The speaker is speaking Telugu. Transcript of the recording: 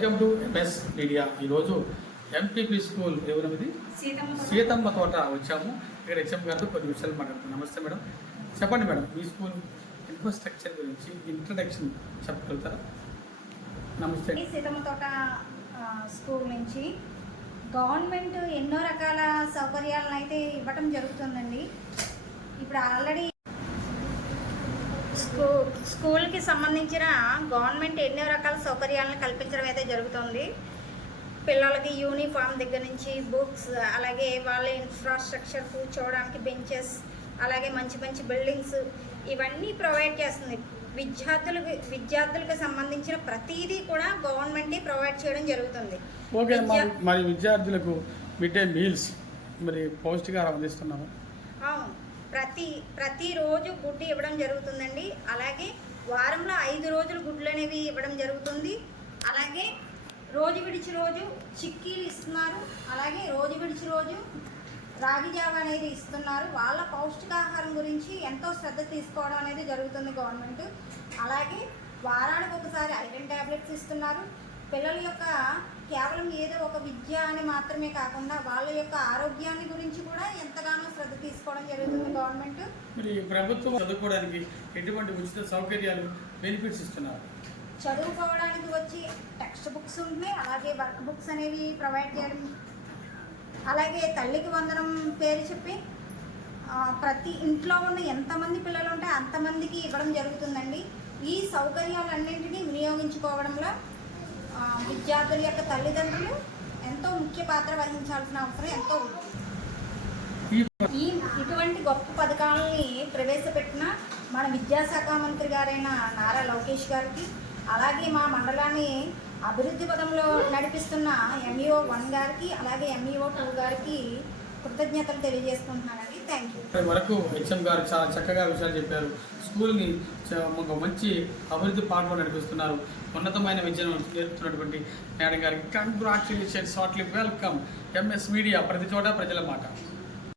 Welcome to MS media. ఈరోజు ఎంపీపీ స్కూల్ ఎవరిది సీతమ్మ తోట వచ్చాము. ఇక్కడ హెచ్ఎం గారితో కొన్ని విషయాలు మాట్లాడుతున్నాం. నమస్తే మేడం, చెప్పండి మేడం, మీ స్కూల్ ఇన్ఫ్రాస్ట్రక్చర్ గురించి ఇంట్రడక్షన్ చెప్పగలుగుతారా? నమస్తే. సీతమ్మ తోట స్కూల్ నుంచి గవర్నమెంట్ ఎన్నో రకాల సౌకర్యాలను అయితే ఇవ్వటం జరుగుతుందండి. ఇప్పుడు ఆల్రెడీ స్కూల్కి సంబంధించిన గవర్నమెంట్ ఎన్నో రకాల సౌకర్యాలను కల్పించడం అయితే జరుగుతుంది. పిల్లలకి యూనిఫామ్ దగ్గర నుంచి బుక్స్, అలాగే వాళ్ళ ఇన్ఫ్రాస్ట్రక్చర్, కూర్చోవడానికి బెంచెస్, అలాగే మంచి మంచి బిల్డింగ్స్ ఇవన్నీ ప్రొవైడ్ చేస్తుంది. విద్యార్థులకు సంబంధించిన ప్రతిదీ కూడా గవర్నమెంటే ప్రొవైడ్ చేయడం జరుగుతుంది. ఓకే, మరి విద్యార్థులకు మిడ్ డే మీల్స్ మరి పౌష్టికాహారం అందిస్తున్నాము. అవును, ప్రతిరోజు గుడ్డు ఇవ్వడం జరుగుతుందండి. అలాగే వారంలో 5 రోజులు గుడ్లు అనేవి ఇవ్వడం జరుగుతుంది. అలాగే రోజు విడిచి రోజు చిక్కీలు ఇస్తున్నారు. అలాగే రోజు విడిచి రోజు రాగి జావ అనేది ఇస్తున్నారు. వాళ్ళ పౌష్టికాహారం గురించి ఎంతో శ్రద్ధ తీసుకోవడం అనేది జరుగుతుంది గవర్నమెంట్. అలాగే వారానికి ఒకసారి ఐరన్ ట్యాబ్లెట్స్ ఇస్తున్నారు. పిల్లల యొక్క కేవలం ఏదో ఒక విద్య అని మాత్రమే కాకుండా వాళ్ళ యొక్క ఆరోగ్యాన్ని గురించి కూడా ఎంతగానో శ్రద్ధ తీసుకోవడం జరుగుతుంది గవర్నమెంట్. మరి ప్రభుత్వం చదువుకోవడానికి ఎటువంటి ఉచిత సౌకర్యాలు, బెనిఫిట్స్ ఇస్తున్నారు? చదువుకోవడానికి వచ్చి టెక్స్ట్ బుక్స్ ఉంటున్నాయి. అలాగే వర్క్ బుక్స్ అనేవి ప్రొవైడ్ చేయడం, అలాగే తల్లికి వందనం పేరు చెప్పి ప్రతి ఇంట్లో ఉన్న ఎంతమంది పిల్లలు ఉంటే అంతమందికి ఇవ్వడం జరుగుతుందండి. ఈ సౌకర్యాలన్నింటినీ వినియోగించుకోవడంలో విద్యార్థుల యొక్క తల్లిదండ్రులు ఎంతో ముఖ్య పాత్ర వహించాల్సిన అవసరం ఎంతో ఉంది. ఇటువంటి గొప్ప పథకాలని ప్రవేశపెట్టిన మన విద్యాశాఖ మంత్రి గారైన నారా లోకేష్ గారికి, అలాగే మా మండలాన్ని అభివృద్ధి పదంలో నడిపిస్తున్న ఎంఈఓ 1 గారికి, అలాగే ఎంఈఓ 2 గారికి కృతజ్ఞతలు తెలియజేసుకుంటున్నానండి. Thank you. వరకు హెచ్ఎం గారు చాలా చక్కగా విషయాలు చెప్పారు. స్కూల్ని ఒక మంచి అభివృద్ధి పాటలో నడిపిస్తున్నారు. ఉన్నతమైన విద్యను నేర్పుతున్నటువంటి మేడం గారికి congratulations, heartly welcome. MS media, ప్రతి చోట ప్రజల మాట.